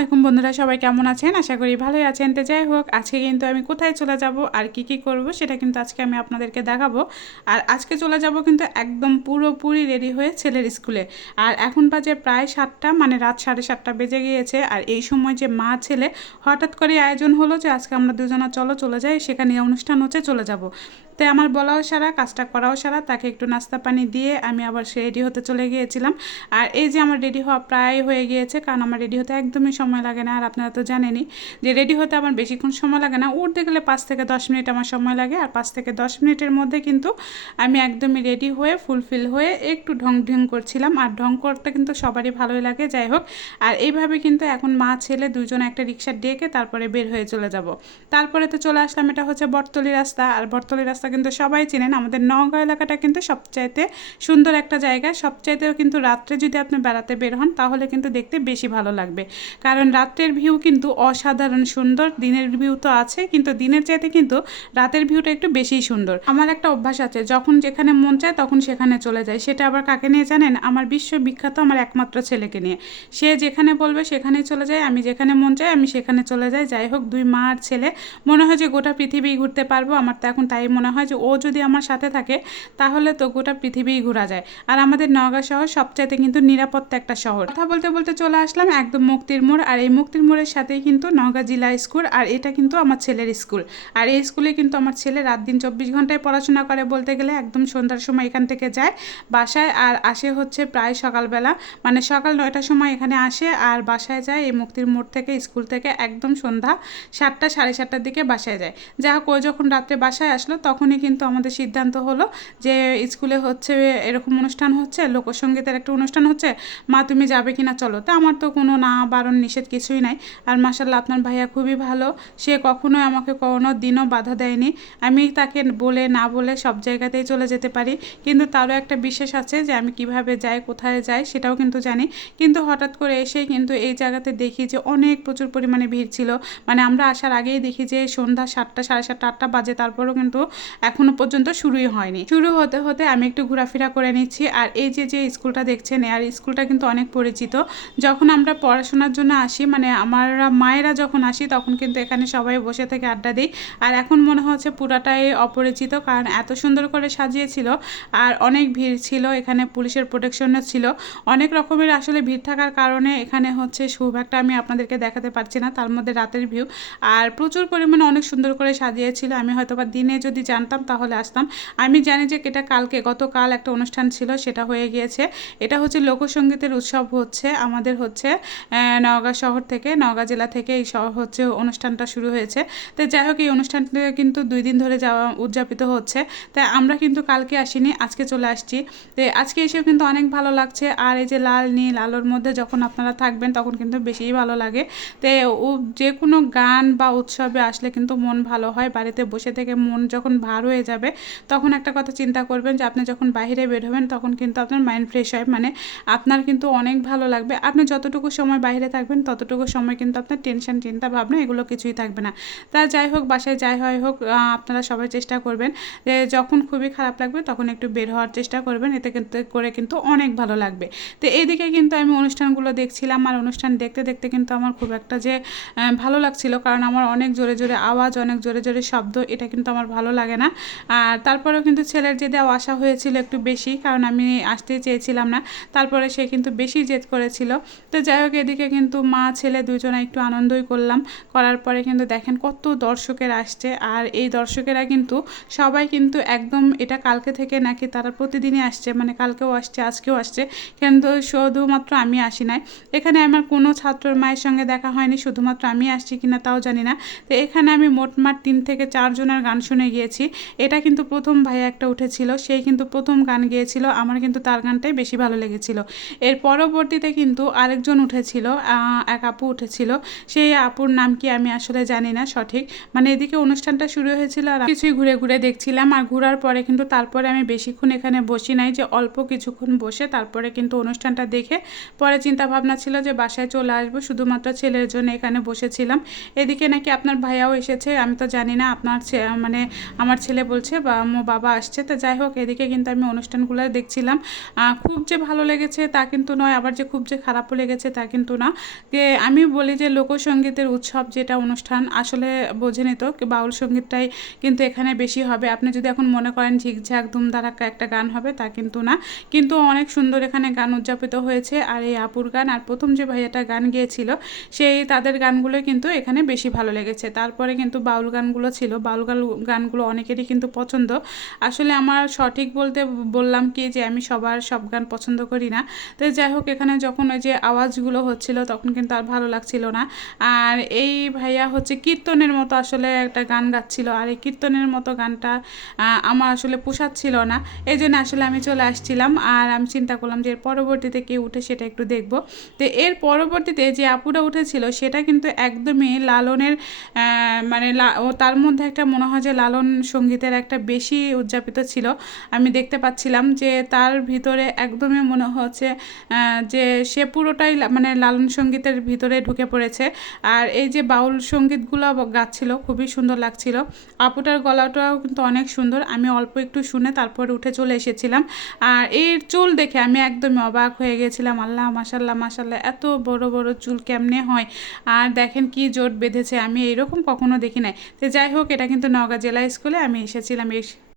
আলাইকুম বন্ধুরা, সবাই কেমন আছেন? আশা করি ভালোই আছেন। তো যাই হোক, আজকে কিন্তু আমি কোথায় চলে যাব আর কি করব সেটা কিন্তু আজকে আমি আপনাদেরকে দেখাবো। আর আজকে চলে যাব কিন্তু একদম পুরোপুরি রেডি হয়ে ছেলের স্কুলে। আর এখন বাজে প্রায় 7টা, মানে রাত 7:30 বেজে গিয়েছে। আর এই সময় যে মা ছেলে হঠাৎ করে আয়োজন হলো যে আজকে আমরা দুজনা চলে যাই, সেখানে অনুষ্ঠান হচ্ছে, চলে যাব। তাই আমার বলাও সারা, কাজটা করাও সারা, তাকে একটু নাস্তা পানি দিয়ে আমি আবার রেডি হতে চলে গিয়েছিলাম। আর এই যে আমার রেডি হওয়া প্রায় হয়ে গিয়েছে, কারণ আমার রেডি হতে একদমই সময় লাগে না। আর আপনারা তো জানেনই যে রেডি হতে আমার বেশিক্ষণ সময় লাগে না, উঠতে গেলে 5 থেকে 10 মিনিট আমার সময় লাগে। আর 5 থেকে 10 মিনিটের মধ্যে কিন্তু আমি একদমই রেডি হয়ে ফুলফিল হয়ে একটু ঢং ঢং করছিলাম। আর ঢং করতে কিন্তু সবারই ভালোই লাগে। যাই হোক, আর এইভাবে কিন্তু এখন মা ছেলে দুজনে একটা রিক্সা ডেকে তারপরে বের হয়ে চলে যাব। তারপরে তো চলে আসলাম, এটা হচ্ছে বটতলী রাস্তা। আর বটতলী রাস্তা কিন্তু সবাই চেনেন, আমাদের নওগাঁ এলাকাটা কিন্তু সবচাইতে সুন্দর একটা জায়গা। সবচাইতেও কিন্তু রাত্রে যদি আপনি বেড়াতে বের হন তাহলে কিন্তু দেখতে বেশি ভালো লাগবে, কারণ রাত্রের ভিউ কিন্তু অসাধারণ সুন্দর। দিনের ভিউ তো আছে, কিন্তু দিনের চাইতে কিন্তু রাতের ভিউটা একটু বেশিই সুন্দর। আমার একটা অভ্যাস আছে, যখন যেখানে মন চায় তখন সেখানে চলে যায়। সেটা আবার কাকে নিয়ে জানেন? আমার বিশ্ববিখ্যাত আমার একমাত্র ছেলেকে নিয়ে। সে যেখানে বলবে সেখানেই চলে যায়, আমি যেখানে মন চাই আমি সেখানে চলে যাই। যাই হোক, দুই মা আর ছেলে মনে হয় যে গোটা পৃথিবী ঘুরতে পারবো। আমার তো এখন তাই মনে হয় যে ও যদি আমার সাথে থাকে তাহলে তো গোটা পৃথিবীই ঘোরা যায়। আর আমাদের নওগাঁ শহর সবচাইতে কিন্তু নিরাপত্তা একটা শহর। কথা বলতে বলতে চলে আসলাম একদম মুক্তির মোড়। আর এই মুক্তির মোড়ের সাথেই কিন্তু নওগাঁ জেলা স্কুল, আর এটা কিন্তু আমার ছেলের স্কুল। আর এই স্কুলে কিন্তু আমার ছেলে রাত দিন 24 ঘন্টায় পড়াশোনা করে বলতে গেলে। একদম সন্ধ্যার সময় এখান থেকে যায় বাসায়, আর আসে হচ্ছে প্রায় সকালবেলা, মানে সকাল 9টার সময় এখানে আসে আর বাসায় যায় এই মুক্তির মোড় থেকে, স্কুল থেকে একদম সন্ধ্যা 7টা 7:30টার দিকে বাসায় যায়। যা হোক, ও যখন রাত্রে বাসায় আসলো তখনই কিন্তু আমাদের সিদ্ধান্ত হলো যে স্কুলে হচ্ছে এরকম অনুষ্ঠান হচ্ছে, লোকসঙ্গীতের একটা অনুষ্ঠান হচ্ছে, মা তুমি যাবে কিনা চলো। তা আমার তো কোনো না বারণ নিষেধ কিছুই নাই। আর মাশাল্লাহ আপনার ভাইয়া খুবই ভালো, সে কখনোই আমাকে কোনো দিনও বাধা দেয়নি। আমি তাকে বলে না বলে সব জায়গাতেই চলে যেতে পারি, কিন্তু তারও একটা বিশেষ আছে যে আমি কিভাবে যাই, কোথায় যাই সেটাও কিন্তু জানি। কিন্তু হঠাৎ করে এসেই কিন্তু এই জায়গাতে দেখি যে অনেক প্রচুর পরিমাণে ভিড় ছিল। মানে আমরা আসার আগেই দেখি যে সন্ধ্যা 7টা 7:30 8টা বাজে, তারপরেও কিন্তু এখনও পর্যন্ত শুরুই হয়নি। শুরু হতে হতে আমি একটু ঘোরাফেরা করে নিচ্ছি। আর এই যে স্কুলটা দেখছেন, আর স্কুলটা কিন্তু অনেক পরিচিত। যখন আমরা পড়াশোনার জন্য আসি, মানে আমার মায়েরা যখন আসি তখন কিন্তু এখানে সবাই বসে থেকে আড্ডা দিই। আর এখন মনে হচ্ছে পুরাটাই অপরিচিত, কারণ এত সুন্দর করে সাজিয়েছিল। আর অনেক ভিড় ছিল, এখানে পুলিশের প্রোটেকশনও ছিল। অনেক রকমের আসলে ভিড় থাকার কারণে এখানে হচ্ছে খুব একটা আমি আপনাদেরকে দেখাতে পারছি না, তার মধ্যে রাতের ভিউ। আর প্রচুর পরিমাণে অনেক সুন্দর করে সাজিয়েছিল। আমি হয়তো বা দিনে যদি জানতাম তাহলে আসতাম। আমি জানি যে এটা গতকাল একটা অনুষ্ঠান ছিল, সেটা হয়ে গিয়েছে। এটা হচ্ছে লোকসঙ্গীতের উৎসব হচ্ছে আমাদের হচ্ছে নওগাঁ শহর থেকে, নওগাঁ জেলা থেকে এই শহর হচ্ছে অনুষ্ঠানটা শুরু হয়েছে। তো যাই হোক, এই অনুষ্ঠানটা কিন্তু 2 দিন ধরে উদযাপিত হচ্ছে। তাই আমরা কিন্তু কালকে আসিনি, আজকে চলে আসছি। তো আজকে এসেও কিন্তু অনেক ভালো লাগছে। আর এই যে লাল নীল আলোর মধ্যে যখন আপনারা থাকবেন তখন কিন্তু বেশিই ভালো লাগে। তো যে কোনো গান বা উৎসবে আসলে কিন্তু মন ভালো হয়। বাড়িতে বসে থেকে মন যখন ভার হয়ে যাবে তখন একটা কথা চিন্তা করবেন যে আপনি যখন বাইরে বের হবেন তখন কিন্তু আপনার মাইন্ড ফ্রেশ হয়, মানে আপনার কিন্তু অনেক ভালো লাগবে। আপনি যতটুকু সময় বাইরে থাকবেন ততটুকু সময় কিন্তু আপনার টেনশন চিন্তা ভাবনা এগুলো কিছুই থাকবে না। তা যাই হোক, বাসায় যাই হয় হোক, আপনারা সবাই চেষ্টা করবেন যে যখন খুবই খারাপ লাগবে তখন একটু বের হওয়ার চেষ্টা করবেন, এতে কিন্তু অনেক ভালো লাগবে। তো এইদিকে কিন্তু আমি অনুষ্ঠানগুলো দেখছিলাম, আর অনুষ্ঠান দেখতে দেখতে কিন্তু আমার খুব একটা যে ভালো লাগছিল, কারণ আমার অনেক জোরে জোরে আওয়াজ, অনেক জোরে জোরে শব্দ, এটা কিন্তু আমার ভালো লাগে না। আর তারপরেও কিন্তু ছেলের জেদেও আসা হয়েছিল একটু বেশি, কারণ আমি আসতেই চেয়েছিলাম না। তারপরে সে কিন্তু বেশি জেদ করেছিল। তো যাই হোক, এদিকে কিন্তু মা ছেলে দুজনে একটু আনন্দই করলাম। করার পরে কিন্তু দেখেন কত দর্শকের আসছে। আর এই দর্শকেরা কিন্তু সবাই কিন্তু একদম, এটা কালকে থেকে নাকি তারা প্রতিদিনই আসছে, মানে কালকেও আসছে আজকেও আসছে, কিন্তু শুধুমাত্র আমি আসি নাই। এখানে আমার কোনো ছাত্রর মায়ের সঙ্গে দেখা হয়নি, শুধুমাত্র আমি আসছি কিনা তাও জানি না। তো এখানে আমি মোটমাট 3 থেকে 4 জনের গান শুনে গিয়েছি। এটা কিন্তু প্রথম ভাইয়া একটা উঠেছিল, সেই কিন্তু প্রথম গান গিয়েছিল, আমার কিন্তু তার গানটাই বেশি ভালো লেগেছিল। এর পরবর্তীতে কিন্তু আরেকজন উঠেছিল, এক আপু উঠেছিল। সেই আপুর নাম কি আমি আসলে জানি না সঠিক। মানে এদিকে অনুষ্ঠানটা শুরু হয়েছিল আর কিছুই ঘুরে ঘুরে দেখছিলাম। আর ঘোরার পরে কিন্তু তারপরে আমি বেশিক্ষণ এখানে বসি নাই, যে অল্প কিছুক্ষণ বসে তারপরে কিন্তু অনুষ্ঠানটা দেখে পরে চিন্তা ভাবনা ছিল যে বাসায় চলে আসবো, শুধুমাত্র ছেলের জন্য এখানে বসেছিলাম। এদিকে নাকি আপনার ভাইয়াও এসেছে, আমি তো জানি না। আপনার মানে আমার ছেলে বলছে বা আমার বাবা আসছে। তো যাই হোক এদিকে কিন্তু আমি অনুষ্ঠানগুলো দেখছিলাম। খুব যে ভালো লেগেছে তা কিন্তু নয়, আবার যে খুব যে খারাপও লেগেছে তা কিন্তু না। যে আমি বলি যে লোকসঙ্গীতের উৎসব যেটা অনুষ্ঠান আসলে বোঝেনি তো বাউল সঙ্গীতটাই কিন্তু এখানে বেশি হবে। আপনি যদি এখন মনে করেন ঝিকঝাক ধুমধারাক্কা একটা গান হবে তা কিন্তু না, কিন্তু অনেক সুন্দর এখানে গান উদযাপিত হয়েছে। আর এই আপুর গান আর প্রথম যে ভাইয়াটা গান গিয়েছিল সেই তাদের গানগুলো কিন্তু এখানে বেশি ভালো লেগেছে। তারপরে কিন্তু বাউল গানগুলো ছিল, বাউল গানগুলো অনেকেরই কিন্তু পছন্দ। আসলে আমার সঠিক বলতে বললাম কি যে আমি সবার সব গান পছন্দ করি না। তো যাই হোক এখানে যখন ওই যে আওয়াজগুলো হচ্ছিল তখন কিন্তু আর ভালো লাগছিল না। আর এই ভাইয়া হচ্ছে কীর্তনের মতো আসলে একটা গান গাচ্ছিল, আর এই কীর্তনের মতো গানটা আমার আসলে পোষাচ্ছিল না। এই জন্য আসলে আমি চলে আসছিলাম। আর আমি চিন্তা করলাম যে এর পরবর্তীতে কে উঠে সেটা একটু দেখব। তো এর পরবর্তীতে যে আপুটা উঠেছিল সেটা কিন্তু একদমই লালনের মানে ও তার মধ্যে একটা মনে হয় যে লালন সঙ্গীতের একটা বেশি উদযাপিত ছিল। আমি দেখতে পাচ্ছিলাম যে তার ভিতরে একদমই মনে হচ্ছে যে সে পুরোটাই মানে লালন সঙ্গীতের ভিতরে ঢুকে পড়েছে। আর এই যে বাউল সঙ্গীতগুলো গাচ্ছিল খুবই সুন্দর লাগছিল। আপুটার গলাটাও কিন্তু অনেক সুন্দর। আমি অল্প একটু শুনে তারপরে উঠে চলে এসেছিলাম। আর এর চুল দেখে আমি একদমই অবাক হয়ে গেছিলাম। আল্লাহ মাশাল্লাহ মাশাল্লাহ, এত বড় বড় চুল কেমনে হয়! আর দেখেন কি জোট বেঁধেছে, আমি এইরকম কখনো দেখি নাই। তো যাই হোক এটা কিন্তু নওগাঁ জেলা স্কুলে আমি এসেছিলাম।